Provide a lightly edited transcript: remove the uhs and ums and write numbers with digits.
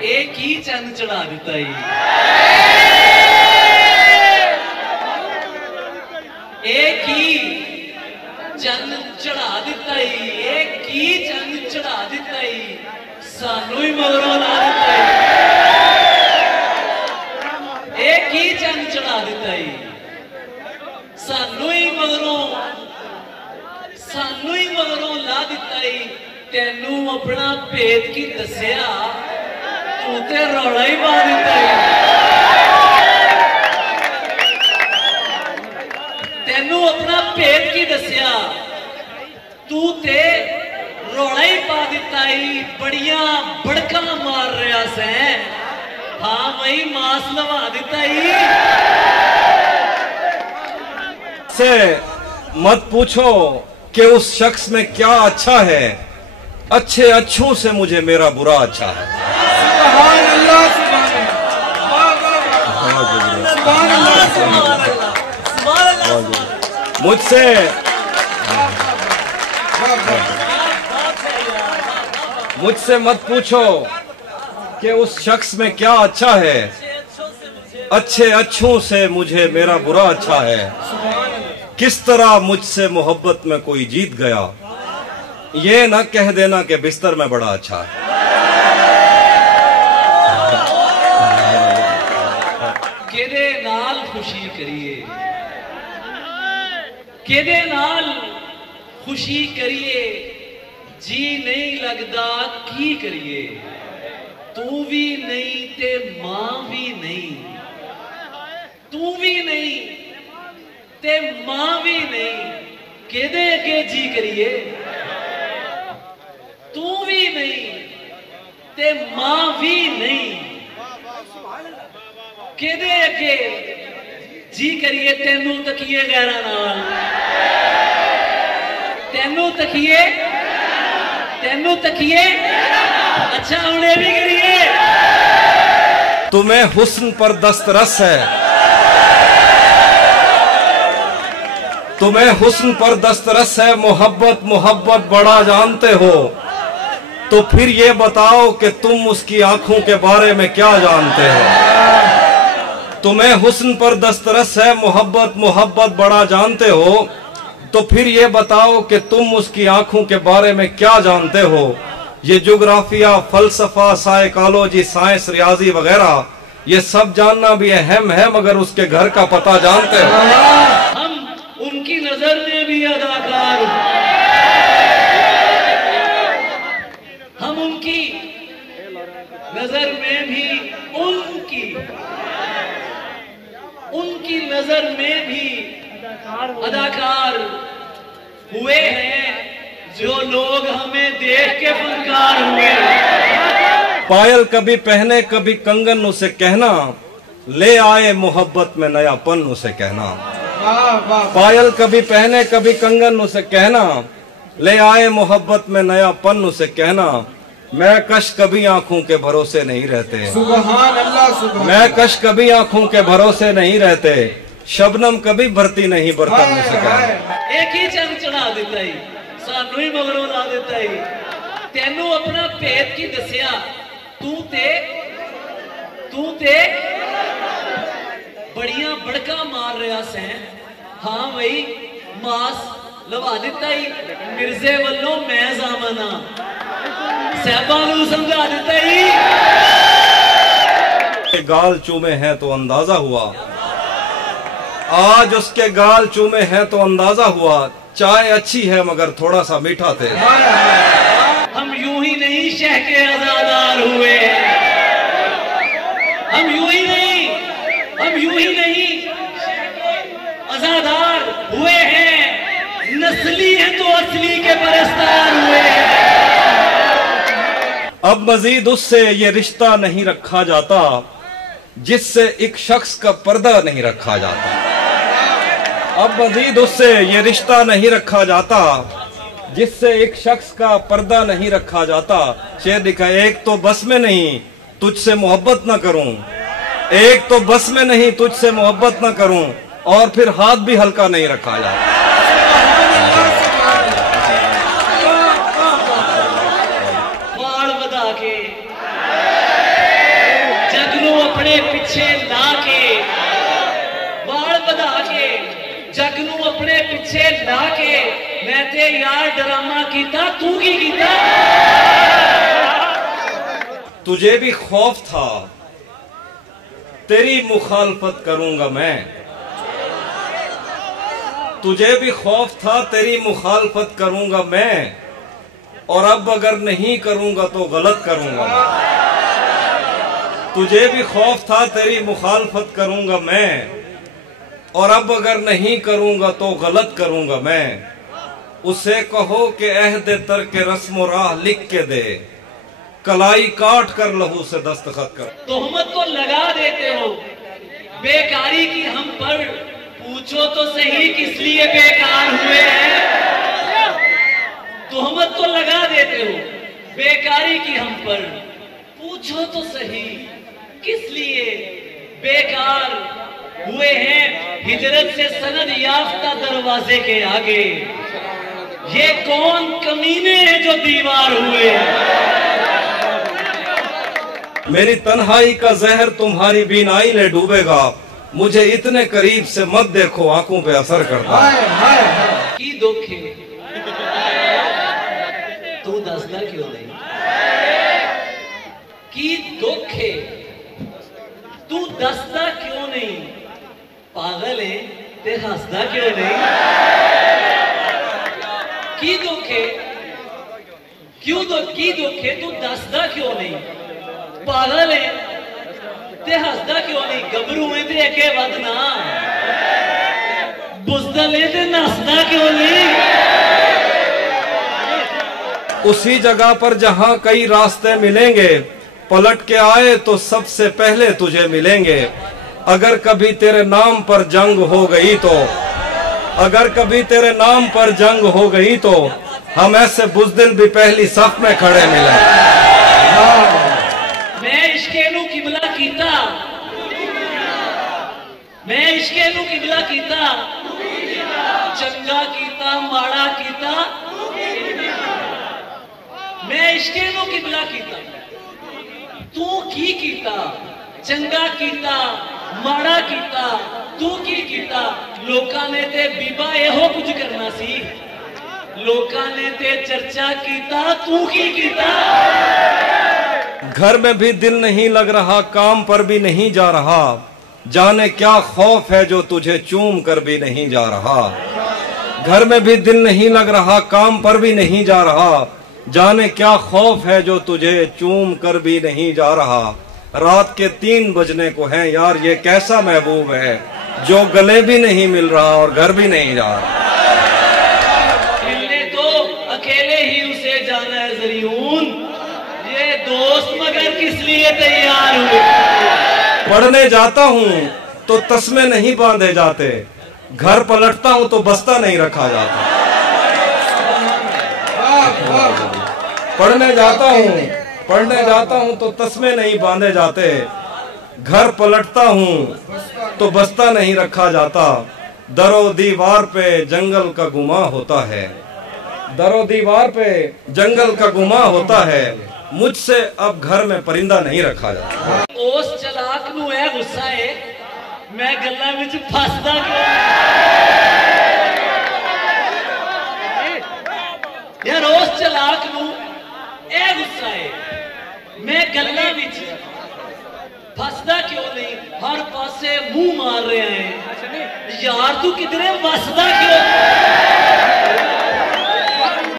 एक ही चंद चढ़ा दिता ही, एक ही चंद चढ़ा दिता ही, एक ही चंद चढ़ा दिता ही, सानू ही मगरों ला दिता ही, एक ही चंद चढ़ा दिता ही, सानू ही मगरों ला दिता ही। तेनू अपना भेद की दसिया, तू ते रौला ही पा दिता ही। तेनू अपना भेद की दसिया, तू ते रौला ही पा दिता ही। बड़िया बड़का मार रहा से, हाँ वही मास लवा दिता ही। से मत पूछो कि उस शख्स में क्या अच्छा है, अच्छे अच्छों से मुझे मेरा बुरा अच्छा है। सुभान अल्लाह, सुभान अल्लाह। मुझसे मत पूछो कि उस शख्स में क्या अच्छा है, अच्छे अच्छों से मुझे मेरा बुरा अच्छा है। किस तरह मुझसे मोहब्बत में कोई जीत गया, ये न कह देना कि बिस्तर में बड़ा अच्छा है। केदे नाल खुशी करिए, केदे नाल खुशी करिए, जी नहीं लगदा की करिए। तू भी नहीं ते मां भी नहीं, तू भी नहीं ते मां भी नहीं, केदे अगे जी करिए। तू भी नहीं ते मां भी नहीं, केदे अगे जी करिए। तेनू तकिए गैरा नाल, तेनू तकिए, तेनू तकिए। अच्छा उन्हें भी करिए। तुम्हें हुस्न पर दस्तरस है, तुम्हें हुस्न पर दस्तरस है, मोहब्बत मोहब्बत बड़ा जानते हो। तो फिर ये बताओ कि तुम उसकी आंखों के बारे में क्या जानते हो। तुम्हें हुस्न पर दस्तरस है, मोहब्बत मोहब्बत बड़ा जानते हो। तो फिर ये बताओ कि तुम उसकी आंखों के बारे में क्या जानते हो। ये जोग्राफिया, फलसफा, साइकोलॉजी, साइंस, रियाजी वगैरह ये सब जानना भी अहम है, मगर उसके घर का पता जानते हो। हम उनकी नजर में भी अदाकार, हम उनकी नजर में भी उनकी नजर में भी अदाकार हुए हैं, जो लोग हमें देख के फनकार हुए। पायल कभी पहने कभी कंगन उसे कहना, ले आए मोहब्बत में नयापन उसे कहना। पायल कभी पहने कभी कंगन उसे कहना, ले आए मोहब्बत में नयापन उसे कहना। मैं कश कभी आंखों के भरोसे नहीं रहते, सुभान अल्लाह, सुभान। मैं कश कभी आंखों के भरोसे नहीं रहते, शबनम कभी भरती नहीं बर्तन उसे कहना। एक ही चंद चढ़ा देता ही, सानू ही मगरों ला देता ही। तेनू अपना भेद की दसिया, तू ते बड़िया बड़का मार रहा से, हाँ वही मास लवा दिता ही। मिर्जे वालों मैं जामना, साहबा नू समझा दिता ही। गाल चूमे हैं तो अंदाजा हुआ, आज उसके गाल चूमे हैं तो अंदाजा हुआ। चाय अच्छी है मगर थोड़ा सा मीठा थे। हम यूं ही नहीं शह के आजादार हुए, हम यूं ही नहीं आजादार हुए हैं। नस्ली है तो असली के परस्तार हुए हैं। अब मजीद उससे ये रिश्ता नहीं रखा जाता, जिससे एक शख्स का पर्दा नहीं रखा जाता। अब मजीद उससे ये रिश्ता नहीं रखा जाता, जिससे एक शख्स का पर्दा नहीं रखा जाता। शेर लिखा, एक तो बस में नहीं तुझसे मोहब्बत न करूं, एक तो बस में नहीं तुझसे मोहब्बत न करूं, और फिर हाथ भी हल्का नहीं रखा जाता। बाल बधा के ਵਧਾ ਕੇ ਜੱਗ ਨੂੰ ਆਪਣੇ ਪਿੱਛੇ ਲਾ ਕੇ मैं ते यार ड्रामा कीता तू की कीता तुझे भी खौफ था तेरी मुखालफत करूंगा मैं तुझे भी खौफ था तेरी मुखालफत करूंगा मैं और अब अगर नहीं करूंगा तो गलत करूंगा तुझे भी खौफ था तेरी मुखालफत करूंगा मैं और अब अगर नहीं करूंगा तो गलत करूंगा मैं उसे कहो कि अहद तर्क रस्म राह लिख के दे कलाई काट कर लहू से दस्तखत कर। तोहमत तो लगा देते हो बेकारी की हम पर पूछो तो सही किस लिए बेकार हुए हैं। तोहमत तो लगा देते हो बेकारी की हम पर पूछो तो सही किस लिए बेकार हुए हैं। हिजरत से सनद याफ्ता दरवाजे के आगे ये कौन कमीने हैं जो दीवार हुए हैं। मेरी तन्हाई का जहर तुम्हारी बीनाई ले डूबेगा मुझे इतने करीब से मत देखो आंखों पे असर करता की दुखे तू दसदा क्यों नहीं की दुखे तू दसदा क्यों नहीं पागल है ते हंसदा क्यों नहीं की दुखे क्यों की दुखे तू दसदा क्यों नहीं पागल है ते हंसदा क्यों नहीं गबरू है ते अगे वधना बुज़दल है ते नसदा क्यों नहीं। उसी जगह पर जहां कई रास्ते मिलेंगे पलट के आए तो सबसे पहले तुझे मिलेंगे अगर कभी तेरे नाम पर जंग हो गई तो अगर कभी तेरे नाम पर जंग हो गई तो हम ऐसे बुज़दिल भी पहली सफ में खड़े मिले। मैं इश्के नू किबला कीता मैं इश्के नू किबला कीता चंगा कीता माड़ा कीता मैं इश्के नू किबला कीता तू की कीता चंगा कीता माड़ा कीता तू की कीता। लोकां ने ते बीबा एहो कुछ करना सी लोकां ने ते चर्चा कीता तू की कीता। घर में भी दिल नहीं लग रहा काम पर भी नहीं जा रहा जाने क्या खौफ है जो तुझे चूम कर भी नहीं जा रहा। घर में भी दिल नहीं लग रहा काम पर भी नहीं जा रहा जाने क्या खौफ है जो तुझे चूम कर भी नहीं जा रहा। रात के 3 बजने को है यार ये कैसा महबूब है जो गले भी नहीं मिल रहा और घर भी नहीं जा रहा। मिलने तो अकेले ही उसे जाना है ज़रियून ये दोस्त मगर किस लिए तैयार हुए। पढ़ने जाता हूँ तो तस्मे नहीं बांधे जाते घर पलटता हूँ तो बस्ता नहीं रखा जाता। पढ़ने जाता हूँ तो तस्मे नहीं बांधे जाते घर पलटता हूँ तो बस्ता नहीं रखा जाता। दरो दीवार पे जंगल का गुमा होता है दरो दीवार पे जंगल का गुमा होता है मुझसे अब घर में परिंदा नहीं रखा जाता। उस चलाक नू है गुस्सा है मैं गल्लां विच फसदा क्यों यार उस चलाक नू ए गुस्सा है मैं गल्लां विच फसदा क्यों नहीं हर पासे मुंह मार रहे हैं यार तू किधरे वसदा क्यों।